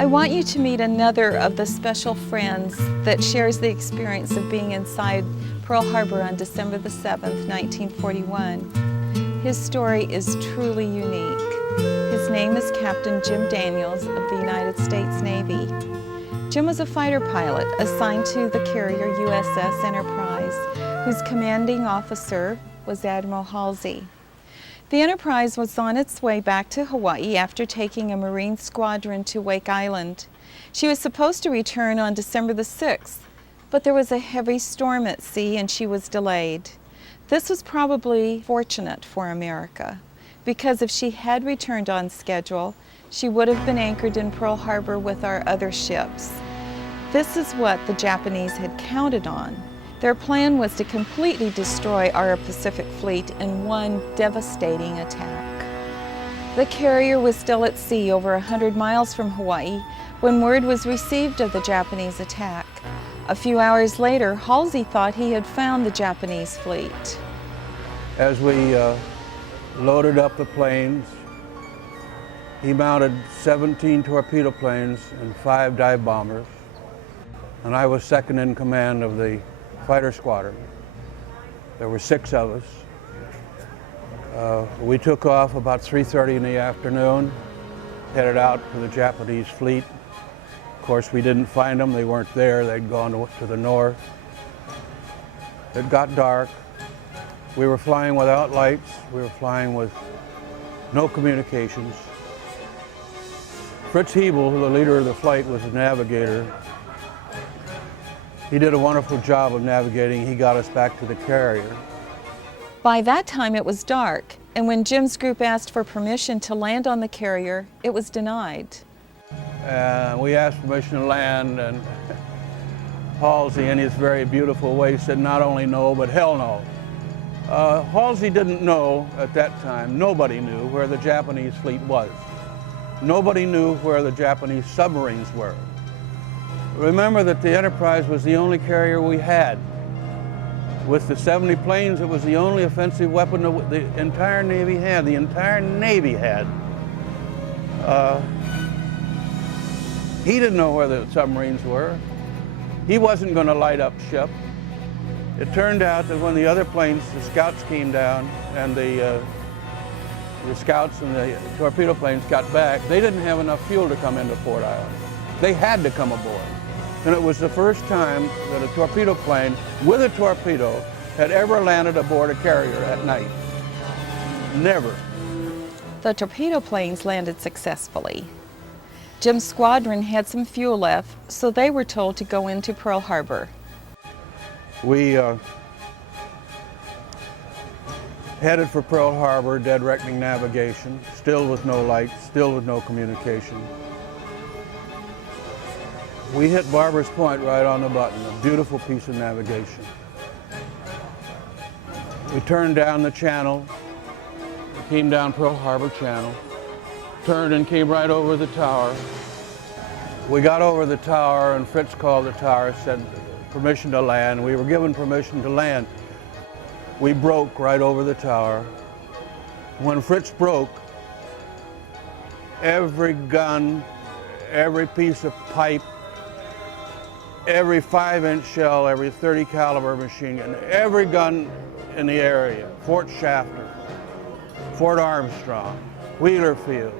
I want you to meet another of the special friends that shares the experience of being inside Pearl Harbor on December the 7th, 1941. His story is truly unique. His name is Captain Jim Daniels of the United States Navy. Jim was a fighter pilot assigned to the carrier USS Enterprise, whose commanding officer was Admiral Halsey. The Enterprise was on its way back to Hawaii after taking a Marine squadron to Wake Island. She was supposed to return on December the 6th, but there was a heavy storm at sea and she was delayed. This was probably fortunate for America, because if she had returned on schedule, she would have been anchored in Pearl Harbor with our other ships. This is what the Japanese had counted on. Their plan was to completely destroy our Pacific Fleet in one devastating attack. The carrier was still at sea over 100 miles from Hawaii when word was received of the Japanese attack. A few hours later, Halsey thought he had found the Japanese fleet. As we loaded up the planes, he mounted 17 torpedo planes and 5 dive bombers, and I was second in command of the fighter squadron. There were 6 of us. We took off about 3:30 in the afternoon, headed out for the Japanese fleet. Of course, we didn't find them. They weren't there. They'd gone to the north. It got dark. We were flying without lights. We were flying with no communications. Fritz Hebel, the leader of the flight, was the navigator. He did a wonderful job of navigating. He got us back to the carrier. By that time it was dark, and when Jim's group asked for permission to land on the carrier, it was denied. We asked permission to land, and Halsey, in his very beautiful way, said not only no, but hell no. Halsey didn't know at that time, nobody knew where the Japanese fleet was. Nobody knew where the Japanese submarines were. Remember that the Enterprise was the only carrier we had. With the 70 planes, it was the only offensive weapon the entire Navy had. The entire Navy had. He didn't know where the submarines were. He wasn't going to light up ship. It turned out that when the other planes, the scouts came down, and the scouts and the torpedo planes got back, they didn't have enough fuel to come into Fort Island. They had to come aboard. And it was the first time that a torpedo plane with a torpedo had ever landed aboard a carrier at night. Never. The torpedo planes landed successfully. Jim's squadron had some fuel left, so they were told to go into Pearl Harbor. We headed for Pearl Harbor, dead reckoning navigation, still with no lights, still with no communication. We hit Barber's Point right on the button, a beautiful piece of navigation. We turned down the channel, came down Pearl Harbor Channel, turned and came right over the tower. We got over the tower and Fritz called the tower, said permission to land. We were given permission to land. We broke right over the tower. When Fritz broke, every gun, every piece of pipe, every 5-inch shell, every 30 caliber machine gun, every gun in the area, Fort Shafter, Fort Armstrong, Wheeler Field,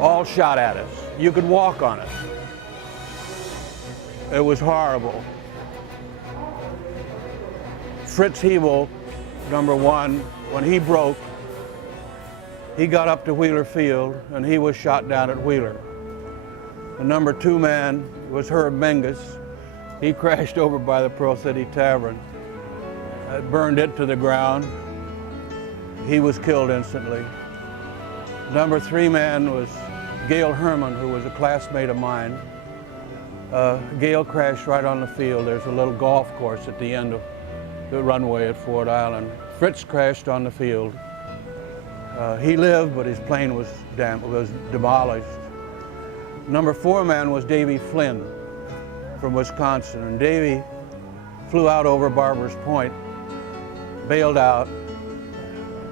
all shot at us. You could walk on it. It was horrible. Fritz Hebel, #1, when he broke, he got up to Wheeler Field and he was shot down at Wheeler. The #2 man was Herb Menges. He crashed over by the Pearl City Tavern. It burned it to the ground. He was killed instantly. #3 man was Gail Herman, who was a classmate of mine. Gail crashed right on the field. There's a little golf course at the end of the runway at Fort Island. Fritz crashed on the field. He lived, but his plane was demolished. #4 man was Davy Flynn from Wisconsin, and Davy flew out over Barber's Point, bailed out,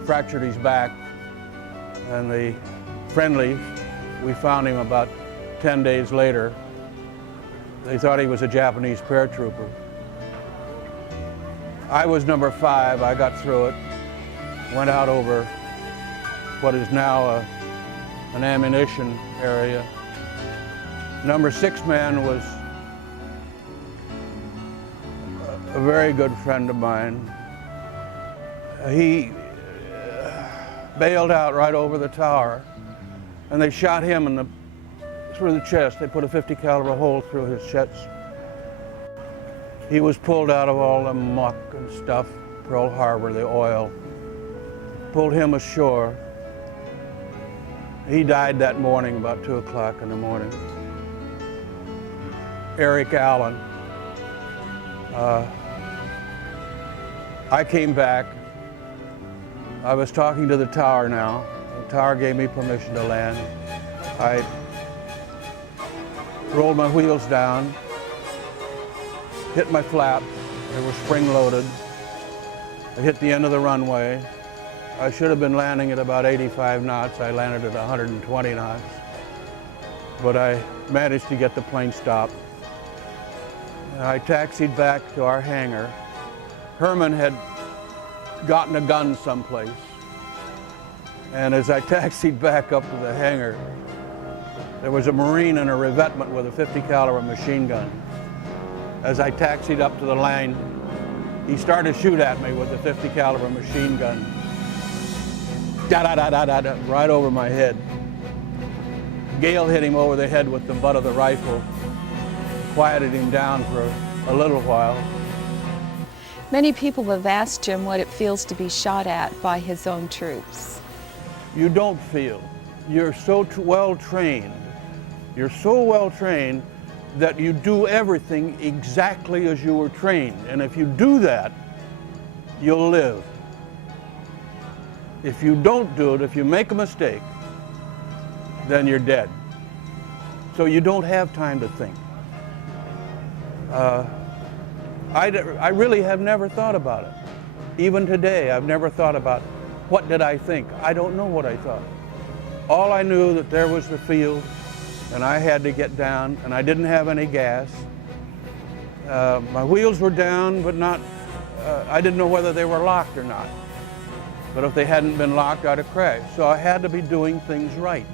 fractured his back, and the friendly We found him about 10 days later. They thought he was a Japanese paratrooper. I was number 5. I got through it, went out over what is now an ammunition area. Number 6 man was a very good friend of mine. He bailed out right over the tower, and they shot him through the chest. They put a .50 caliber hole through his chest. He was pulled out of all the muck and stuff, Pearl Harbor, the oil, pulled him ashore. He died that morning about 2 o'clock in the morning. Eric Allen. I came back. I was talking to the tower now. The tower gave me permission to land. I rolled my wheels down, hit my flap. They were spring-loaded. I hit the end of the runway. I should have been landing at about 85 knots. I landed at 120 knots. But I managed to get the plane stopped. I taxied back to our hangar. Herman had gotten a gun someplace. And as I taxied back up to the hangar, there was a Marine in a revetment with a .50 caliber machine gun. As I taxied up to the line, he started to shoot at me with a .50 caliber machine gun. Da-da-da-da-da-da, right over my head. Gale hit him over the head with the butt of the rifle, quieted him down for a little while. Many people have asked Jim what it feels to be shot at by his own troops. You don't feel. You're so well trained. You're so well trained that you do everything exactly as you were trained. And if you do that, you'll live. If you don't do it, if you make a mistake, then you're dead. So you don't have time to think. I really have never thought about it. Even today, I've never thought about what did I think. I don't know what I thought. All I knew that there was the field, and I had to get down, and I didn't have any gas. My wheels were down, but not, I didn't know whether they were locked or not. But if they hadn't been locked, I'd have crashed. So I had to be doing things right,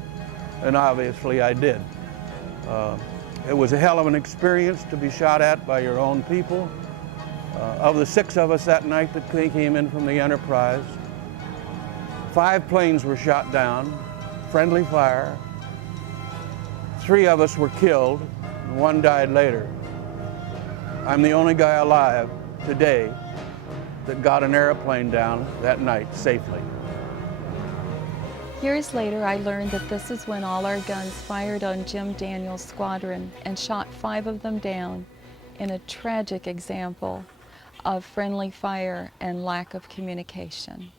and obviously I did. It was a hell of an experience to be shot at by your own people. Of the 6 of us that night that came in from the Enterprise, 5 planes were shot down, friendly fire. 3 of us were killed, and 1 died later. I'm the only guy alive today that got an airplane down that night safely. Years later, I learned that this is when all our guns fired on Jim Daniels' squadron and shot 5 of them down in a tragic example of friendly fire and lack of communication.